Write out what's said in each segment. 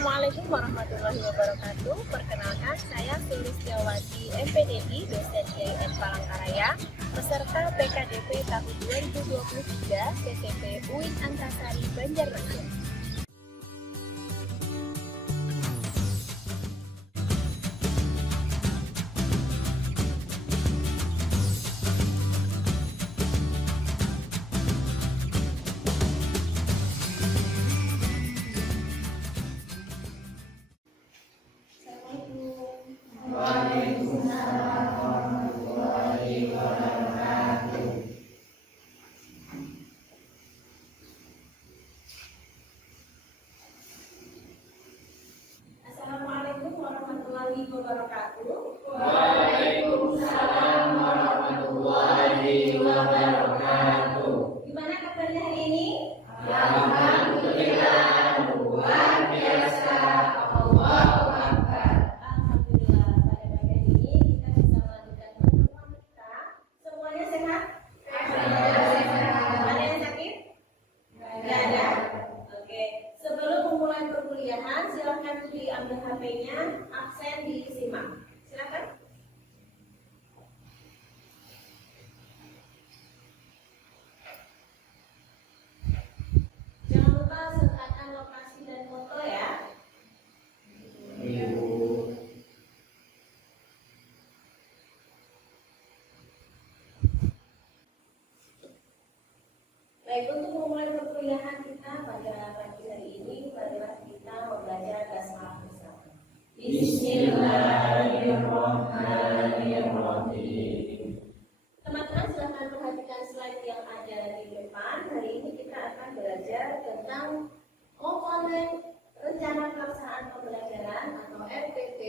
Assalamualaikum warahmatullahi wabarakatuh. Perkenalkan, saya Sulistiawati MPDI, dosen IAIN Palangkaraya, peserta PKDP tahun 2023 PTP UIN Antasari Banjarmasin. Waalaikumsalam warahmatullahi wabarakatuh. Assalamualaikum warahmatullahi wabarakatuh. Waalaikumsalam warahmatullahi wabarakatuh. Gimana kabarnya hari ini? Alhamdulillah, luar biasa. Allahu Akbar. Alhamdulillah, pada bagian ini kita bisa melanjutkan pertemuan kita. Semuanya sehat? Ada yang sakit? Tidak ada. Oke. Sebelum memulai perkuliahan, silakan diambil HP-nya, absen disimak. Silakan. Jangan lupa sertakan lokasi dan foto ya. Baik, untuk memulai perkuliahan kita pada pagi hari ini, marilah kita membaca basmalah bersama. Bismillahirrahmanirrahim. Teman-teman silahkan perhatikan slide yang ada di depan. Hari ini kita akan belajar tentang komponen rencana pelaksanaan pembelajaran atau RPP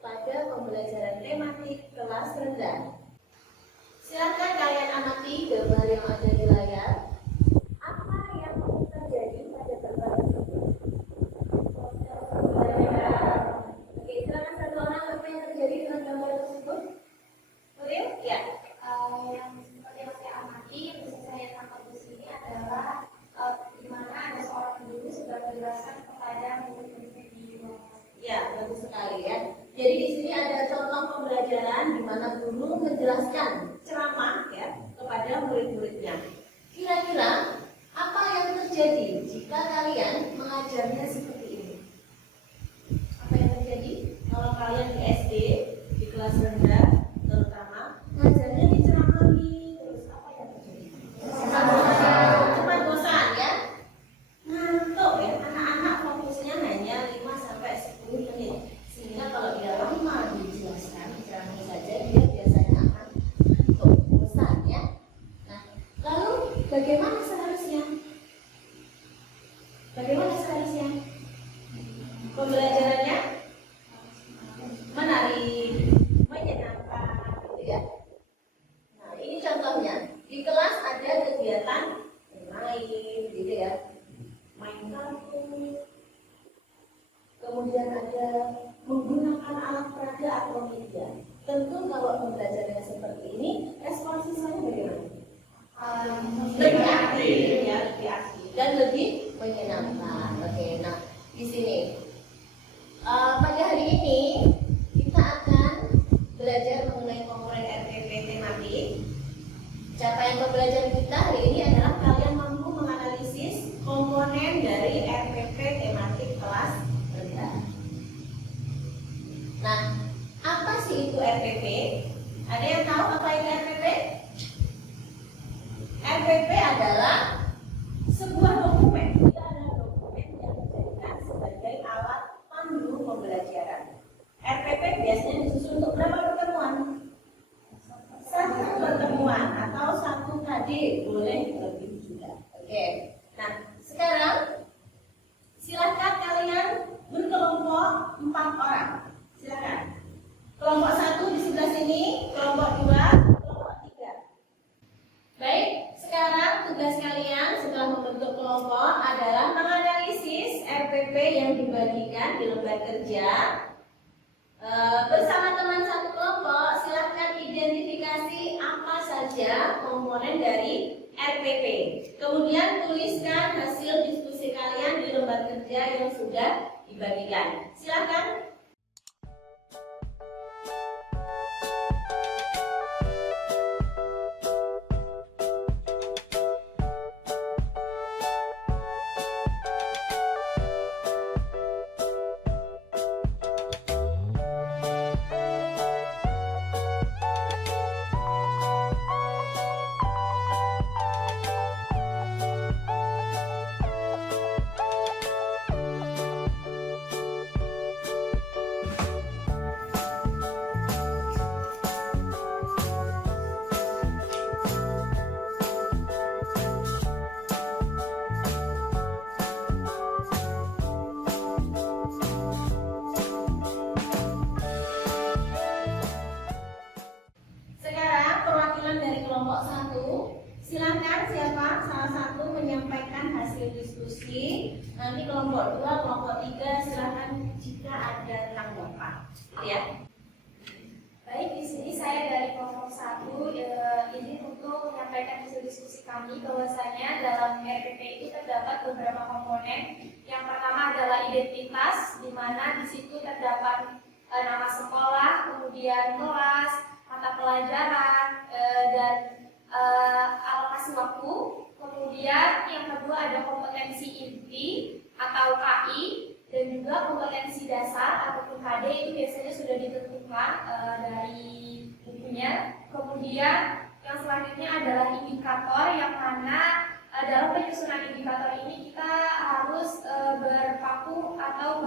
pada pembelajaran tematik kelas rendah. Silakan kalian amati gambar yang ada di layar. Apa yang terjadi pada gambar tersebut? Oke, silakan satu orang, apa yang terjadi dengan gambar tersebut? Boleh? Ya. Yang seperti yang saya amati, yang bisa saya tangkap di sini adalah di mana ada seorang guru sedang menjelaskan kepada murid-murid di ruang kelas. Ya, bagus sekali ya. Jadi di sini ada contoh pembelajaran di mana guru menjelaskan ceramah ya kepada murid-muridnya. Kira-kira apa yang terjadi jika kalian mengajarnya seperti ini? Apa yang terjadi kalau kalian di SD, di kelas rendah terutama, mengajarnya diceramahi, terus apa yang terjadi? Cepat bosan ya, ngantuk ya. Anak-anak fokusnya hanya 5-10 menit, sehingga kalau dia lama dijelaskan diceramahi saja, dia biasanya akan ngantuk, bosan ya. Nah, lalu bagaimana seharusnya? Pembelajarannya menarik, menyenangkan, gitu ya. Nah, ini contohnya. Di kelas ada kegiatan bermain, gitu ya. Main kartu. Kemudian ada menggunakan alat peraga atau media. Tentu kalau pembelajarannya seperti ini, respon siswanya bagaimana? Lebih aktif, ya, lebih aktif dan lebih menyenangkan. Oke, nah di sini pada hari ini kita akan belajar mengenai komponen RPP tematik. Capaian pembelajaran kita hari ini adalah kalian mampu menganalisis komponen dari RPP tematik kelas rendah. Nah, apa sih itu RPP? Ada yang tahu apa itu RPP? RPP adalah sebuah dokumen. Dia adalah dokumen yang dijadikan sebagai alat pandu pembelajaran. RPP biasanya disusun untuk berapa pertemuan? Satu pertemuan atau satu KD, boleh lebih juga. Oke. Nah, sekarang silakan kalian berkelompok 4 orang. Silakan. Kelompok 1 di sebelah sini, kelompok 2, kelompok 3. Baik, sekarang tugas kalian setelah membentuk kelompok adalah menganalisis RPP yang dibagikan di lembar kerja. Bersama teman satu kelompok, silahkan identifikasi apa saja komponen dari RPP. Kemudian tuliskan hasil diskusi kalian di lembar kerja yang sudah dibagikan. Silakan. Silakan siapa salah satu menyampaikan hasil diskusi. Nanti kelompok 2, kelompok 3 silakan jika ada tanggapan. Ya. Baik, di sini saya dari kelompok 1 ini untuk menyampaikan hasil diskusi kami bahwasanya dalam RPP itu terdapat beberapa komponen. Yang pertama adalah identitas, di mana di situ terdapat nama sekolah, kemudian kelas, mata pelajaran, dan alokasi waktu. Kemudian yang kedua ada kompetensi inti atau KI, dan juga kompetensi dasar ataupun KD itu biasanya sudah ditentukan dari bukunya. Kemudian yang selanjutnya adalah indikator, yang mana dalam penyusunan indikator ini kita harus berpaku atau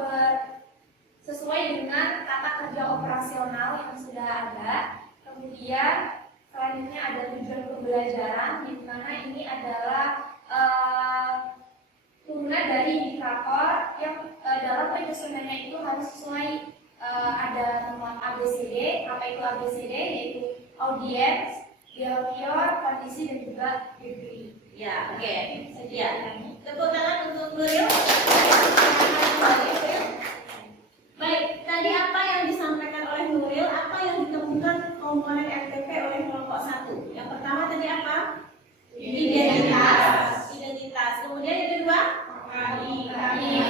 sesuai dengan tata kerja operasional yang sudah ada. Kemudian selanjutnya ada tujuan pembelajaran, di mana ini adalah turunan dari indikator yang dalam penyusunannya itu harus sesuai, ada temuan ABCD. Apa itu ABCD? Yaitu audience, behavior, kondisi, dan juga degree. Ya, oke. Ya. Tepuk tangan untuk Nuril. Baik, tadi apa yang disampaikan oleh Nuril, apa yang ditemukan komponen RPP oleh kelompok 1? Yang pertama tadi apa? Identitas. Kemudian yang kedua?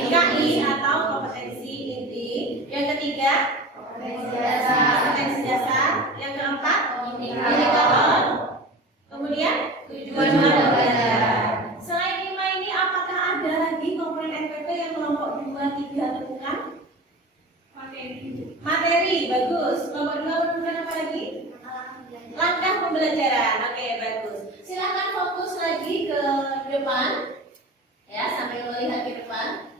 KI atau kompetensi inti. Yang ketiga? Kompetensi dasar. Yang keempat? Indikator. Kemudian? Tujuan pembelajaran. Selain 5 ini, apakah ada lagi komponen RPP yang kelompok 2, 3 temukan? Materi, bagus. Kelompok 2 menemukan apa lagi? Langkah pembelajaran. Oke, bagus. Silahkan fokus lagi ke depan, ya, sampai melihat ke depan.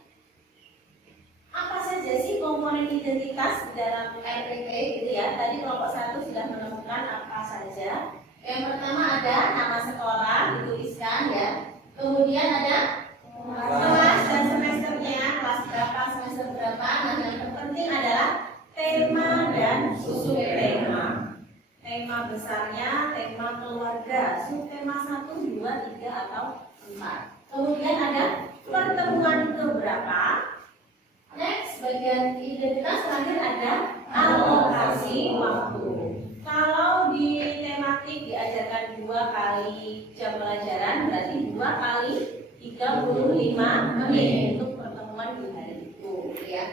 Apa saja sih komponen identitas dalam RPP gitu ya? Tadi kelompok 1 sudah menemukan apa saja. Yang pertama ada nama sekolah dituliskan ya. Kemudian ada kelas dan semesternya, kelas berapa, semester berapa. Nah, yang terpenting adalah tema dan subtema. Tema besarnya, tema keluarga, subtema 1, 2, 3 atau 4. Kemudian ada pertemuan keberapa. Next, bagian identitas terakhir ada alokasi waktu. Kalau di tematik diajarkan 2 kali jam pelajaran, berarti 2 kali 35 menit untuk pertemuan di hari itu, ya.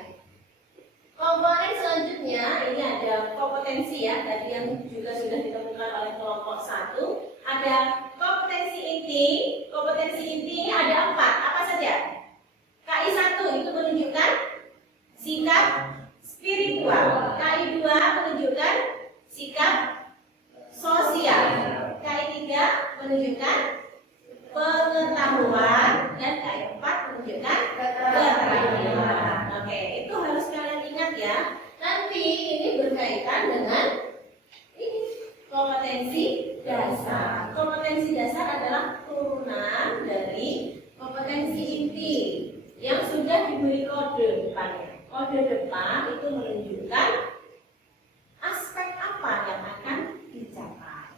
Komponen selanjutnya ini ada kompetensi ya, tadi yang juga sudah ditemukan oleh kelompok 1. Ada kompetensi inti. Kompetensi inti ini ada 4. Apa saja? KI 1 itu menunjukkan sikap spiritual. KI 2 menunjukkan sikap sosial. KI 3 menunjukkan pengetahuan, dan KI 4 menunjukkan keterampilan. Oke, itu harus kalian ingat ya. Nanti ini berkaitan dengan ini kompetensi dasar. Kompetensi dasar adalah turunan dari kompetensi inti yang sudah diberi kode depannya. Kode depan itu menunjukkan aspek apa yang akan dicapai.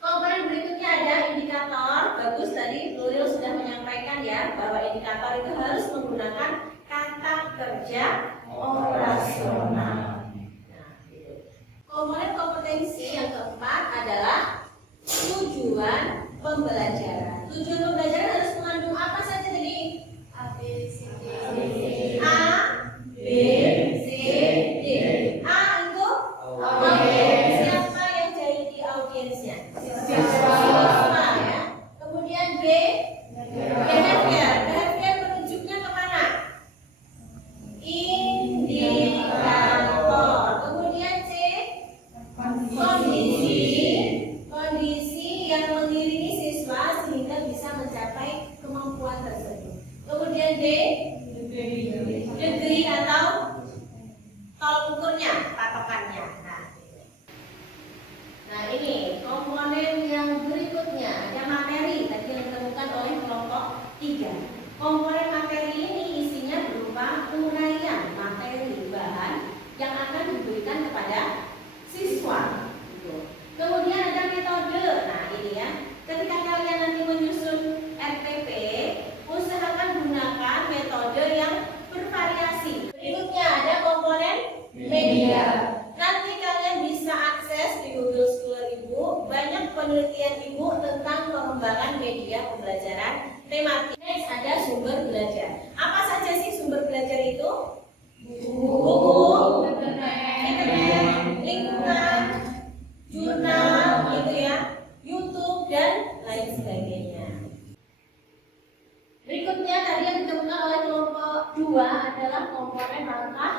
Komponen berikutnya ada indikator. Bagus, tadi Nuril sudah menyampaikan ya bahwa indikator itu harus menggunakan kata kerja operasional. Nah, gitu. Komponen kompetensi yang keempat adalah tujuan pembelajaran. Tujuan pembelajaran harus mengandung apa saja tadi? A, contohnya, patokannya. Nah ini komponen yang berikutnya ada materi tadi yang ditemukan oleh kelompok 3. Komponen materi ini isinya berupa uraian materi bahan yang akan diberikan kepada siswa. Kemudian ada metode. Nah ini ya, ketika kalian nanti menyusun RPP, usahakan gunakan metode yang bervariasi. Berikutnya ada komponen media. Nanti kalian bisa akses di Google Scholar Ibu banyak penelitian Ibu tentang pengembangan media pembelajaran tematik. Next ada sumber belajar. Apa saja sih sumber belajar itu? Buku, internet, lingkungan, jurnal, gitu ya, YouTube dan lain sebagainya. Berikutnya tadi yang ditemukan oleh kelompok 2 adalah komponen langkah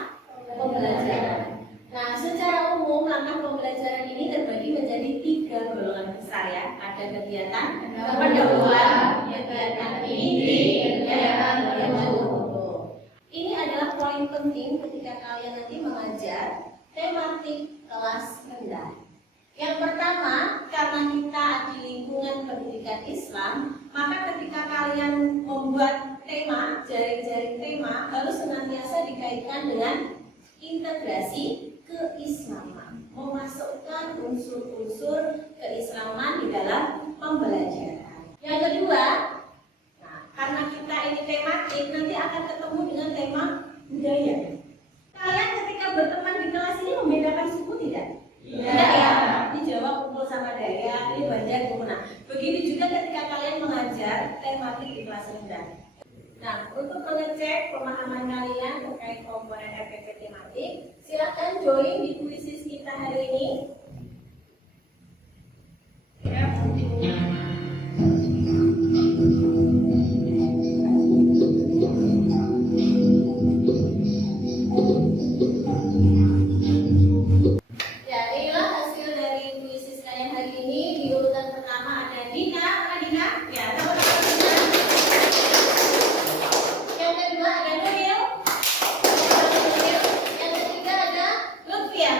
pembelajaran. Nah, secara umum langkah pembelajaran ini terbagi menjadi 3 golongan besar ya. Ada kegiatan pendahuluan, kegiatan inti, kegiatan pendahulu. Ini adalah poin penting ketika kalian nanti mengajar tematik kelas rendah. Yang pertama, karena kita di lingkungan pendidikan Islam, maka ketika kalian membuat tema, jaring-jaring tema harus senantiasa dikaitkan dengan integrasi keislaman, memasukkan unsur-unsur keislaman di dalam pembelajaran. Yang kedua, nah, karena kita ini tematik, nanti akan ketemu dengan tema budaya. Kalian ketika berteman di kelas ini membedakan suku tidak? Tidak ya. Ini Jawa kumpul sama Dayak, ini Banjar kumpul. Nah, begitu juga ketika kalian mengajar tematik di kelas rendah. Nah, untuk mengecek pemahaman kalian terkait komponen RPP tematik, silakan join di kuisis kita hari ini. Ya, inilah hasil dari kuisis kalian hari ini. Di urutan pertama ada Dina, mana Dina? Ya, teman-teman Dina. Yang kedua ada Nuril. Yang ketiga ada Lutfia.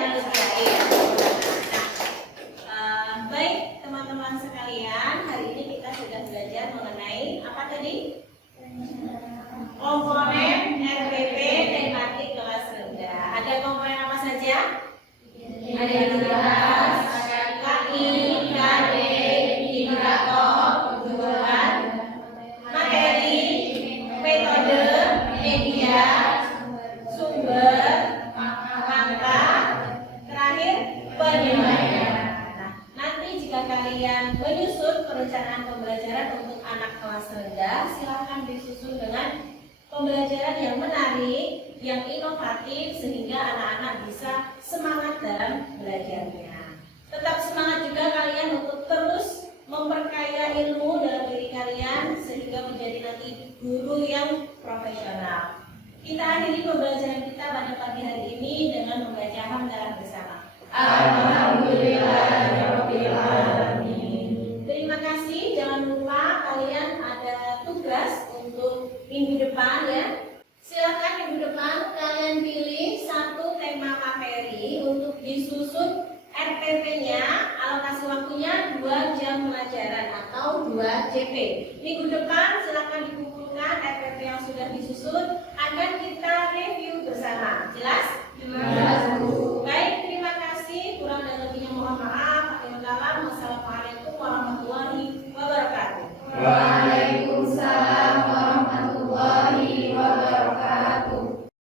Nah, baik teman-teman sekalian, hari ini kita sudah belajar mengenai apa tadi? Komponen RPP tematik kelas rendah. Ada komponen apa saja? Ada tugas, KI, KD, indikator, tujuan, materi, metode, media, sumber, angka, terakhir penilaian. Nah, nanti jika kalian menyusun perencanaan pembelajaran untuk anak kelas rendah, silakan disusun dengan pembelajaran yang menarik, yang inovatif sehingga anak-anak bisa semangat dalam belajarnya. Tetap semangat juga kalian untuk terus memperkaya ilmu dalam diri kalian sehingga menjadi nanti guru yang profesional. Kita akhiri pembelajaran kita pada pagi hari ini dengan membaca hamdalah bersama. Alhamdulillahirabbil alamin. Terima kasih. Jangan lupa kalian ada tugas untuk minggu depan ya. Silakan minggu depan kalian pilih satu tema materi untuk disusun RPP-nya, alokasi waktunya 2 jam pelajaran atau 2 JP. Minggu depan silakan dikumpulkan RPP yang sudah disusun akan kita review